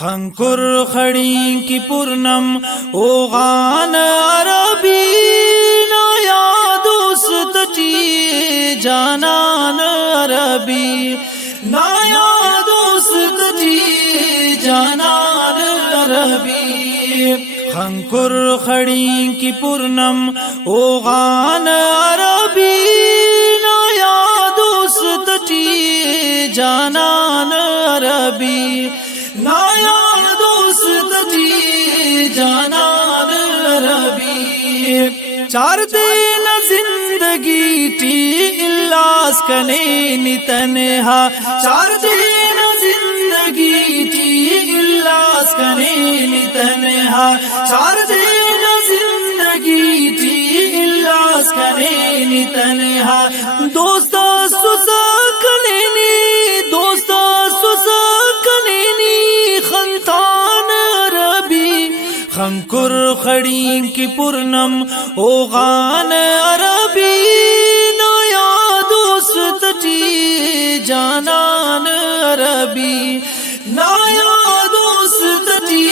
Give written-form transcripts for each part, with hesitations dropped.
खंकुर खड़ी की पूर्णम ओगान अरबी नया दोस्त टी जानान अरबी नया दोस्त टी जानान अरबी। खंकुर खड़ी की पूर्णम ओगान अरबी नया दोस्त टी जानान अरबी नया दोस्त टी जानान अरबी। चार दिन जिंदगी टी इल्लास कने नितनहा चार दिन जिंदगी टी इल्लास कने नितनहा चार दिन जिंदगी टी इल्लास कने नितनहा। दोस्ता सुसा कने दोस्ता सुसा खंकुर खड़ी की पूर्णम ओगान अरबी नया दोस्त टी जानान अरबी नया दोस्त टी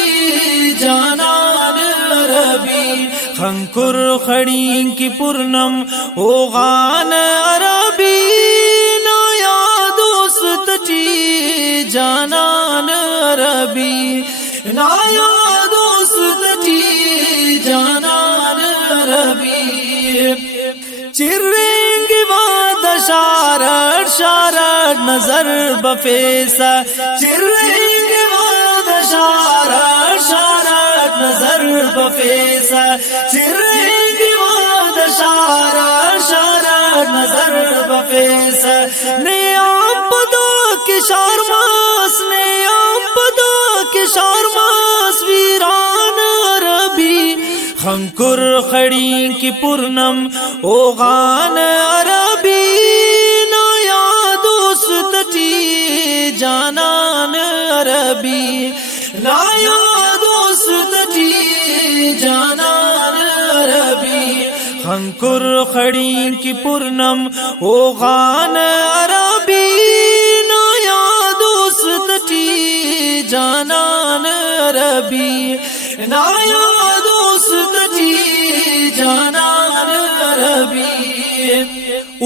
जानान अरबी। खंकुर खड़ी की पूर्णम ओगान अरबी नया दोस्त टी जानान अरबी नया दोस्त टी जानान अरबी। चिरेंगे बाद शारट शारट नजर बफेसा चिरेंगे बाद शारट शारट नजर बफेसा चिरेंगे बाद शारट शारट नजर बफेसा। ने आप पदा के शारमास ने आप पदा के शारमास वीरान अरबी। खंकुर खड़ी की पूर्णम ओगान अरबी नया दोस्त टी जानान अरबी नया दोस्त टी जानान अरबी। खंकुर खड़ी की पूर्णम ओगान अरबी नया दोस्त टी जानान अरबी नया दोस्त टी जानान अरबी।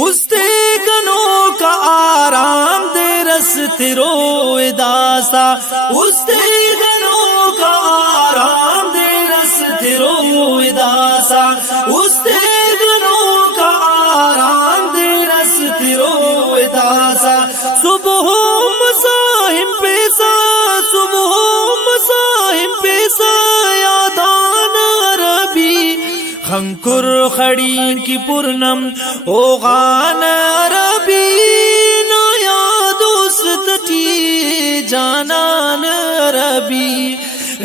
उस्ते गनों का आराम दे रस्ते रोए दासा उस्ते गनों का आराम दे रस्ते रोए दासा उस्ते गनों का आराम दे रस्ते रोए दासा। सुबह मसाहिम पेसा सुबह मसाहिम पेसा यादान अरबी। खंकुर खड़ी की पूर्णम ओगान अरबी नया दोस्त टी जानान अरबी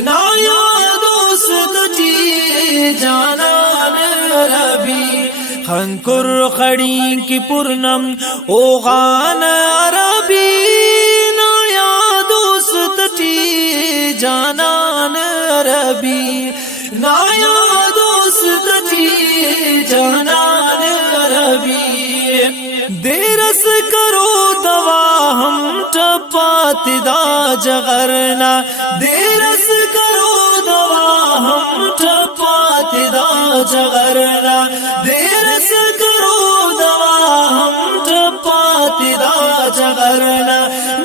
नया दोस्त टी जानान अरबी। खंकुर खड़ी की पूर्णम ओगान अरबी नया दोस्त टी जानान अरबी नया दोस्त टी जानान अरबी। देरस करो दवा हम टपातिदा जगरना देरस करो दवा हम टपातिदा जगरना देरस करो दवा हम टपातिदा जगरना।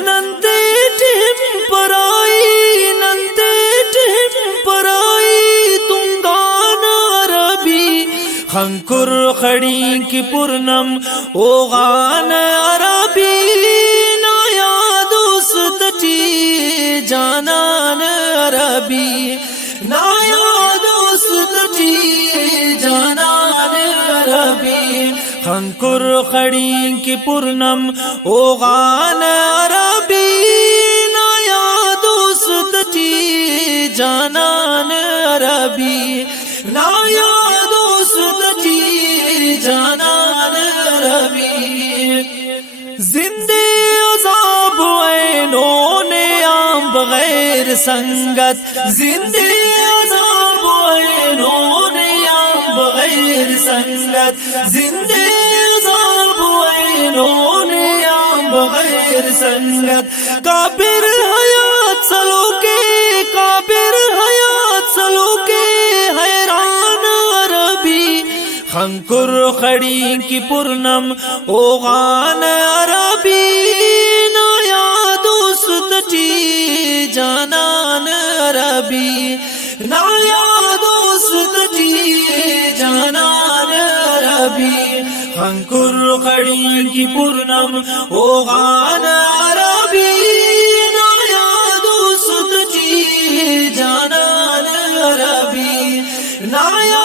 नंते टिम पराई नंते टिम पराई तुंगान अरबी। खंकुर खड़ी की पूर्णम ओगान अरबी नया दोस्त टी जानान अरबी नया दोस्त टी जानान अरबी। खंकुर खड़ी की पूर्णम ओगान अरबी नया दोस्त टी जानान अरबी नया दोस्त टी जानान अरबी। जिंदे अज़ाब ऐनों ने आम बगैर संगत जिंदे अज़ाब ऐनों ने आम बगैर संगत जिंदे अज़ाब ऐनों ने आम बगैर संगत। काबिर हयात सलो के अंकुर खड़ी की पूर्णम ओगान अरबी नया दोस्त टी जानान अरबी नया दोस्त टी जानान अरबी अंकुर खड़ी की पूर्णम ओगान अरबी नया दोस्त टी जानान अरबी नया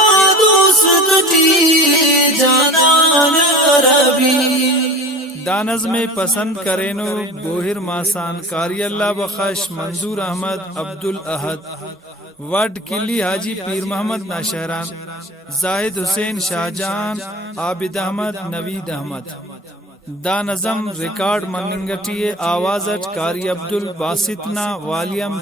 दा नज़्म पसंद करेनो बोहिर मासान कारी अल्लाह बख्श मंजूर अहमद अब्दुल अहद वड किली हाजी पीर मोहम्मद नाशहरान जाहिद हुसैन शाहजहान आबिद अहमद नवीद अहमद दा नज़म रिकॉर्ड मनिंगटी आवाज़ कारी अब्दुल बासितना वालियम